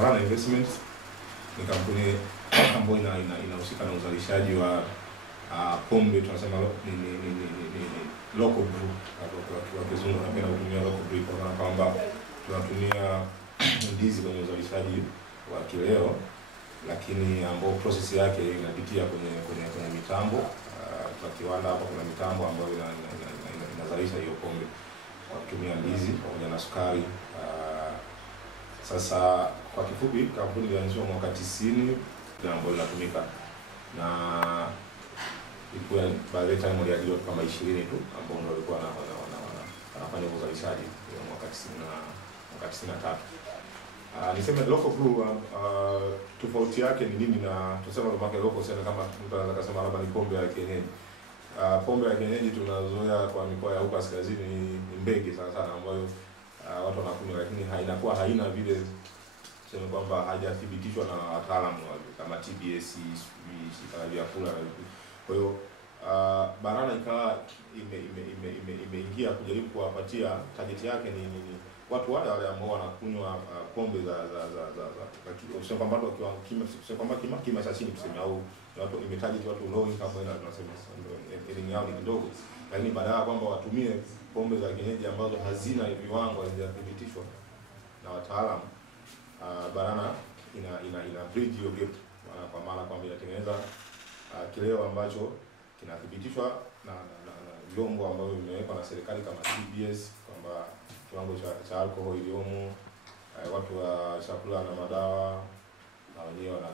Banana Investments ni kampuni ambayo inahusika na uzalishaji wa pombe, tunasema ni local brew. Kwa kizungu napenda kutumia local brew kwa maana kwamba tunatumia ndizi kwenye uzalishaji wa kileo, lakini ambao process yake inapitia kwenye mitambo. Kwa kiwanda hapa kuna mitambo ambayo inazalisha hiyo pombe kwa kutumia ndizi pamoja na sukari. Sasa kwa kifupi, kampuni ilianzishwa mwaka 90 na ambayo inatumika na ilikuwa baadaye time iliajiriwa kama 20 tu ambao ndio walikuwa wanafanya uzalishaji mwaka 93. Niseme local brew, tofauti yake ni nini? Na tuseme kama local sana, kama mtu anaweza kusema labda ni pombe ya kienyeji. Pombe ya kienyeji tunazoea kwa mikoa ya huko kaskazini ni mbege sana ambayo watu wanakunywa, lakini haina vile, tuseme kwamba hajathibitishwa na wataalamu kama TBS, shirika la vyakula. Kwa hiyo Banana ikawa imeingia kujaribu kuwapatia target yake ni watu wale ambao wanakunywa pombe za kusema kwamba kima cha chini tuseme, au watu imetarget watu low income, tunasema elimu yao ni kidogo, lakini baada ya kwamba watumie pombe za kienyeji ambazo hazina viwango hazijathibitishwa na wataalamu. Banana ina bridge hiyo gap, kwa maana kwamba inatengeneza kileo ambacho kinathibitishwa na vyombo ambavyo vimewekwa na serikali kama TBS, kwamba kiwango cha alcohol iliyomo, watu wa chakula na madawa na wenyewe wana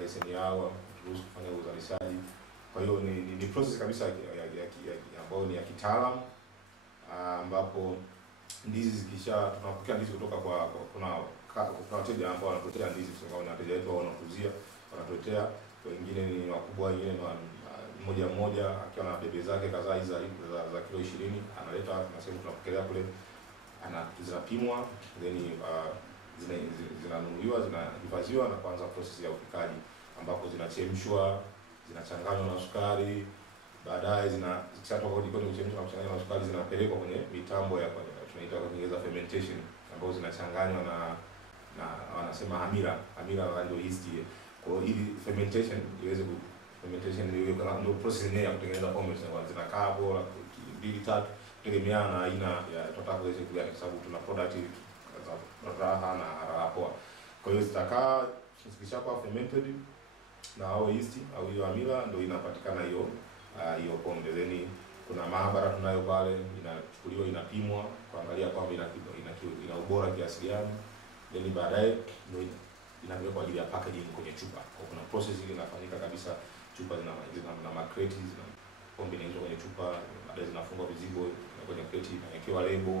leseni yao kuruhusu kufanya uzalishaji. Kwa hiyo ni process kabisa ambayo ni ya kitaalamu, ambapo ndizi tunapokea ndizi kutoka kwa kuna wateja ambao wanatuletea ndizi, kwa sababu wateja wetu wanakuzia, wanatuletea, wengine ni wakubwa, wengine ni mmoja akiwa na bebe zake kadhaa hizo za kilo 20 analeta, tunasema tunapokelea kule, zinapimwa, then zinanunuliwa, zinahifadhiwa na kuanza process ya upikaji, ambapo zinachemshwa, zinachanganywa na sukari, baadaye zikishatoka jikoni kuchemshwa na kuchanganywa na sukari, zinapelekwa kwenye mitambo ya tunaita kwa Kiingereza fermentation, ambapo zinachanganywa na wanasema hamira ndio yeast. Kwa hiyo ili fermentation iweze ndio process yenyewe ya kutengeneza pombe. Zinakaa hapo 2-3 tegemea na aina ya tunataka kuweza kugani, kwa sababu tuna product za raha na raha poa. Kwa hiyo zitakaa, zikishakuwa fermented na au yeast au hiyo amila, ndio inapatikana hiyo pombe. Then kuna maabara tunayo pale, inachukuliwa, inapimwa kuangalia kwamba ina ubora kiasi gani, then baadaye ndio inawekwa kwa ajili ya packaging kwenye chupa. Kwa kuna process ile inafanyika kabisa, chupa zina makreti, pombe inaingizwa kwenye chupa, baadaye zinafungwa vizibo kwenye kreti, inawekewa lebo,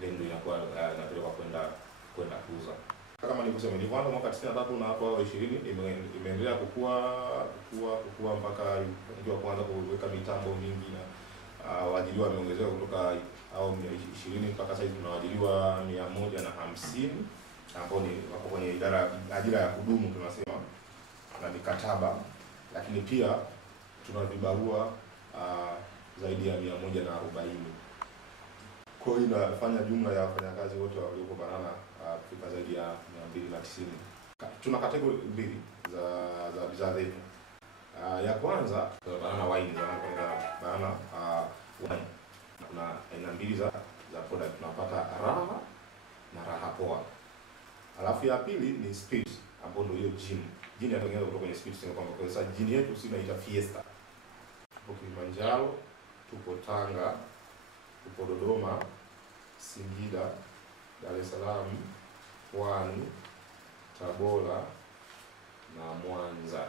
then ndio inakuwa inapelekwa kwenda kuuza. Kama nilivyosema, nilianza mwaka 93 na hapo 20 imeendelea kukua mpaka ndio kuanza kuweka mitambo mingi, na waajiriwa wameongezeka kutoka au 20 mpaka sasa tunawaajiriwa 150 ambao ni wako kwenye ajira ya kudumu tunasema na mikataba, lakini pia tuna vibarua zaidi ya 140. Kwa hiyo inafanya jumla ya wafanyakazi wote walioko Banana kufika zaidi ya 290. Tuna kategori mbili za bidhaa zetu. Ya kwanza Banana wine, Banana wine. Kuna aina mbili za product, tunapata raha na raha poa. Alafu ya pili ni spirit, ambapo ndio hiyo gin. Gin inatengenezwa kutoka kwenye spirit, sema kwamba kwa sasa gin yetu si inaita Fiesta. Tupo Kilimanjaro, tupo Tanga, tupo Dodoma, Singida, Dar es Salaam, Pwani, Tabora na Mwanza.